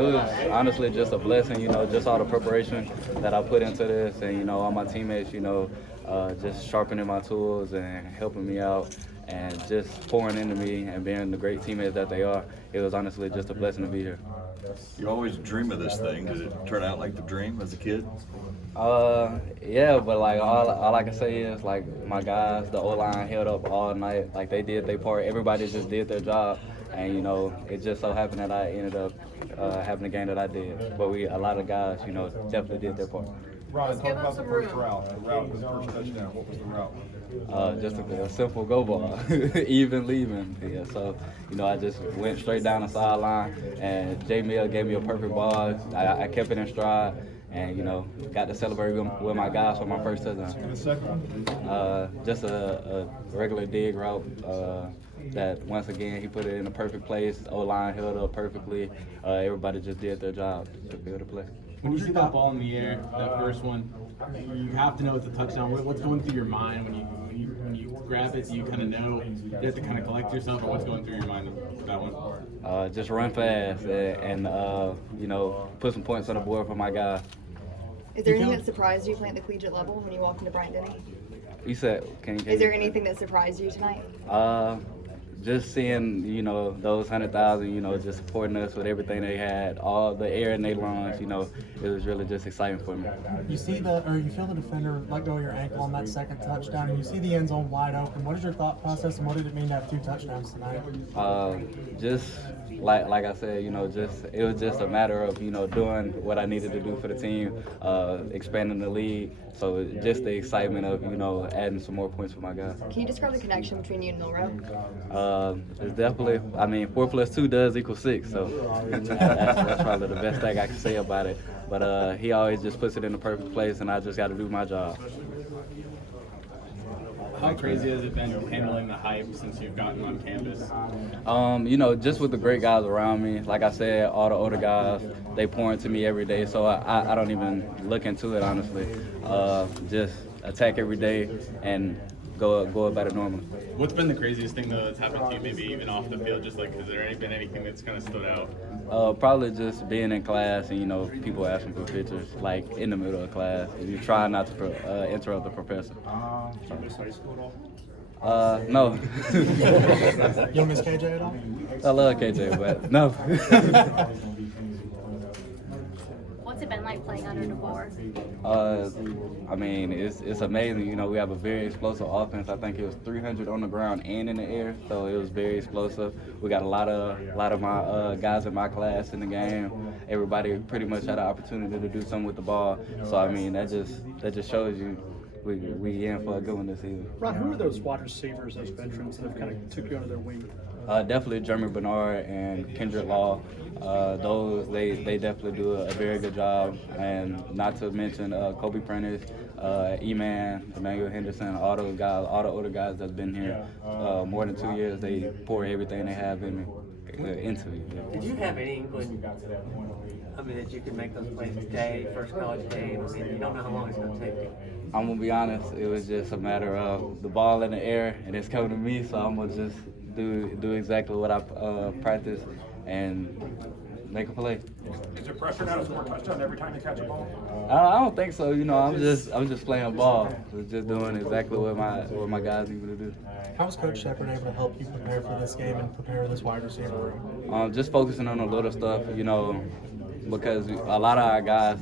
was honestly just a blessing, just all the preparation that I put into this and, all my teammates, just sharpening my tools and helping me out and just pouring into me and being the great teammates that they are. It was honestly just a blessing to be here. You always dream of this thing. Did it turn out like the dream as a kid? Yeah, but like all I can say is like my guys, the O-line held up all night. Like they did their part. Everybody just did their job, and it just so happened that I ended up having the game that I did. But a lot of guys, definitely did their part. Ryan, talk about the first route. The route was the first touchdown. What was the route? Just a simple go ball, even leaving. Yeah, so I just went straight down the sideline, and J Mill gave me a perfect ball. I kept it in stride, and got to celebrate with my guys for my first touchdown. And the second one? Just a regular dig route. That once again he put it in a perfect place. O-line held up perfectly. Everybody just did their job to be able to play. When you see that ball in the air, that first one, you have to know it's a touchdown. What's going through your mind when you grab it? Do you kind of know you have to kind of collect yourself, or what's going through your mind with that one? Just run fast and put some points on the board for my guy. Is there anything that surprised you playing at the collegiate level when you walked into Bryant-Denny? You said, Is there anything that surprised you tonight? Just seeing, those 100,000, just supporting us with everything they had, all the air in their lungs, it was really just exciting for me. You feel the defender let go of your ankle on that second touchdown, and you see the end zone wide open. What is your thought process, and what did it mean to have 2 touchdowns tonight? Just like I said, it was just a matter of, doing what I needed to do for the team, expanding the league. So just the excitement of, adding some more points for my guys. Can you describe the connection between you and Milroe? It's definitely, 4 plus 2 does equal 6, so that's probably the best thing I can say about it. But he always just puts it in the perfect place, and I just got to do my job. How crazy has it been handling the hype since you've gotten on campus? Just with the great guys around me, like I said, all the older guys, they pour into me every day, so I don't even look into it, honestly. Just attack every day and go about it normally. What's been the craziest thing, though, that's happened to you, maybe even off the field? Just like, has there been anything that's kind of stood out? Probably just being in class and, people asking for pictures, like in the middle of class. You try not to interrupt the professor. Did you miss high school at all? No. You don't miss KJ at all? I love KJ, but no. What's it been like playing under DeBoer? It's amazing. We have a very explosive offense. I think it was 300 on the ground and in the air, so it was very explosive. We got a lot of my guys in my class in the game. Everybody pretty much had an opportunity to do something with the ball. So that just shows you we in for a good one this season. Ron, who are those wide receivers, those veterans that have kind of took you under their wing? Definitely Jeremy Bernard and Kendrick Law. Those they definitely do a very good job, and not to mention Kobe Prentice, E-Man, Emmanuel Henderson, all those guys, all the older guys that's been here more than 2 years. They pour everything they have into me. Did you have any inkling, that you could make those plays today, first college game? You don't know how long it's going to take you. I'm gonna be honest. It was just a matter of the ball in the air, and it's coming to me, so I'm gonna just do exactly what I practice and make a play. Is there pressure now to score a touchdown every time you catch a ball? I don't think so. I'm just playing ball. Just doing exactly what my guys need me to do. How was Coach Shepard able to help you prepare for this game and prepare this wide receiver room? Just focusing on the little stuff, because a lot of our guys,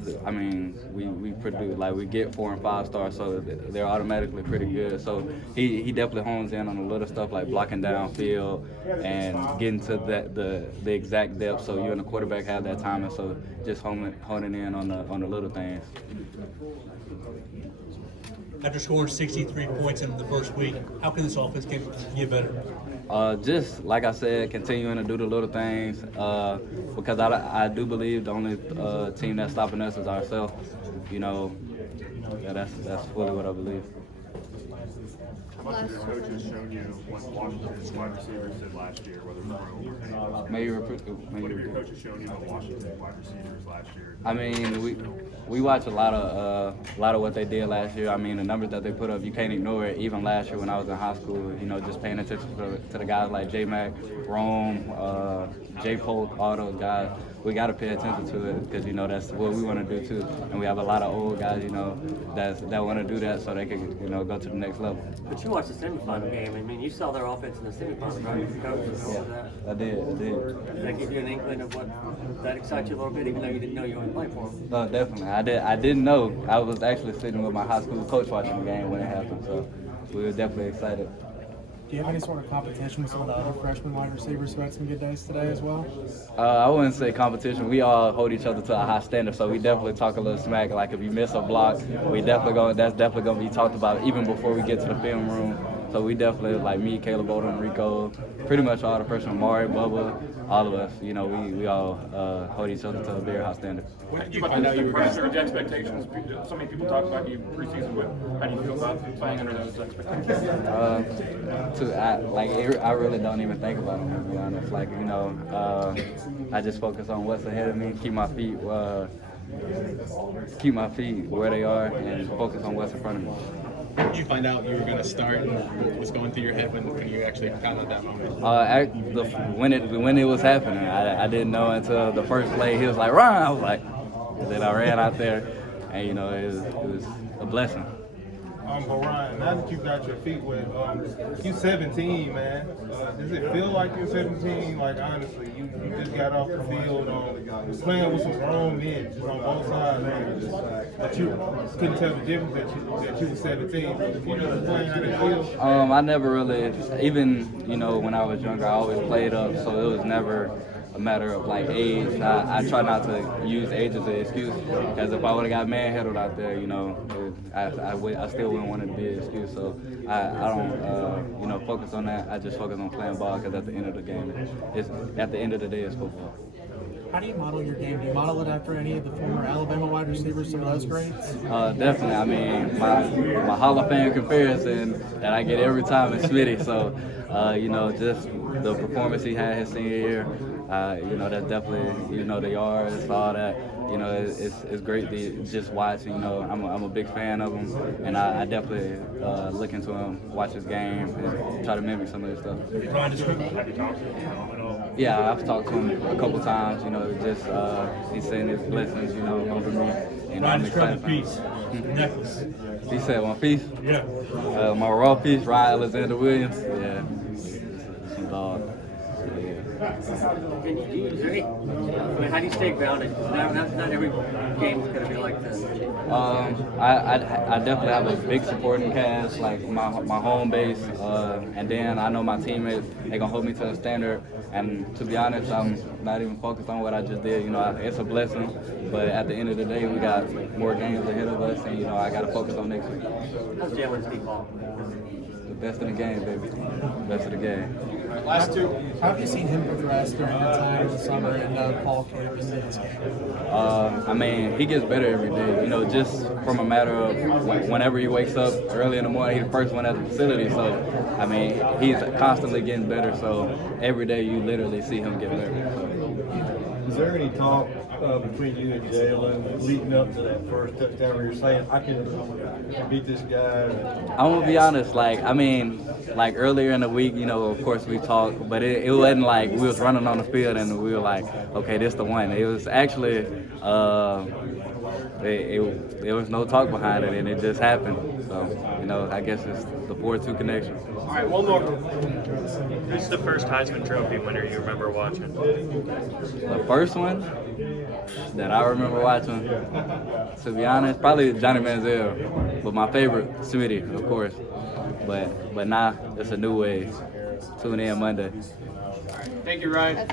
we produce, like we get 4 and 5 stars, so they're automatically pretty good. So he definitely hones in on the little stuff like blocking downfield and getting to the exact depth, so you and the quarterback have that time, and so just honing in on the little things. After scoring 63 points in the first week, how can this offense get better? Just like I said, continuing to do the little things, because I do believe the only team that's stopping us is ourselves. That's fully what I believe. last coaches shown you what Washington's wide receivers did last year, whether it's pro or Maybe what have your coaches shown you what Washington's wide receivers last year? I mean, we watch a lot of what they did last year. I mean, the numbers that they put up, you can't ignore it. Even last year when I was in high school, you know, just paying attention to the guys like J Mac, Rome, J Polk, all those guys. We got to pay attention to it because, you know, that's what we want to do too. And we have a lot of old guys, you know, that want to do that so they can, you know, go to the next level. But you watched the semifinal game. I mean, you saw their offense in the semifinal, right? Coaches, all of that. I did. Does that give you an inkling of what that excites you a little bit, even though you didn't know you were going to play for them? No, definitely. I didn't know. I was actually sitting with my high school coach watching the game when it happened, so we were definitely excited. Do you have any sort of competition with some of the other freshman wide receivers who had some good days today as well? I wouldn't say competition. We all hold each other to a high standard, so we definitely talk a little smack. Like if you miss a block, that's definitely going to be talked about even before we get to the film room. So we definitely, like me, Caleb Odom, Rico, pretty much all the freshmen, Mari, Bubba, all of us, you know, we all hold each other to a very high standard. What did you about the pressure of the expectations? So many people talk about you preseason, but how do you feel about playing under those expectations? I really don't even think about it, to be honest. Like, you know, I just focus on what's ahead of me, keep my feet where they are, and focus on what's in front of me. Did you find out you were going to start? What was going through your head when you actually found out that moment? When it was happening, I didn't know until the first play. He was like, "Run!" I was like, and then I ran out there, and you know, it was a blessing. But Ryan, now that you got your feet wet, you 17, man. Does it feel like you're 17? Like honestly, you just got off the field playing with some grown men on both sides, man. But you couldn't tell the difference that you were 17. You know, playing how it feels. I never really, even you know, when I was younger, I always played up, so it was never a matter of like age. I try not to use age as an excuse, because if I would have got manhandled out there, you know, I still wouldn't want it to be an excuse. So I don't, you know, focus on that. I just focus on playing ball, because at the end of the game, at the end of the day, it's football. How do you model your game? Do you model it after any of the former Alabama wide receivers, some of those greats? Definitely. I mean, my Hall of Fame comparison that I get every time is Smitty. So, you know, just the performance he had his senior year, you know, that's definitely, you know, the yards, all that. You know, it's great to just watch. You know, I'm a big fan of him, and I definitely look into him, watch his game, and try to mimic some of his stuff. Yeah, I've talked to him a couple times. You know, just he's saying his blessings, you know, over me, and I'm excited. Piece, necklace. He said one piece. Yeah. My raw piece, Ryan Alexander Williams. Yeah, some dog. Is there any, I mean, how do you stay grounded? Not every game is going to be like this. I definitely have a big supporting cast, like my home base, and then I know my teammates, they're going to hold me to a standard. And to be honest, I'm not even focused on what I just did. You know, it's a blessing, but at the end of the day, we got more games ahead of us, and, you know, I got to focus on next week. How's Jalen's deep ball? The best in the game, baby. Best of the game. Last two. How have you seen him progress during the time of the summer and fall camp into this game? I mean, he gets better every day. You know, just from a matter of whenever he wakes up early in the morning, he's the first one at the facility. So, I mean, he's constantly getting better. So every day you literally see him get better. Is there any talk between you and Jalen leading up to that first touchdown where you're saying, I can beat this guy? I'm going to be honest, like, I mean, like earlier in the week, you know, of course we talked, but it wasn't like we was running on the field and we were like, okay, this the one. It was actually, there was no talk behind it, and it just happened. So, you know, I guess it's the 4-2 connection. All right, one more. Who's the first Heisman Trophy winner you remember watching? The first one that I remember watching, to be honest, probably Johnny Manziel, but my favorite, Smitty, of course. But now it's a new wave. Tune in Monday. Thank you, Ryan.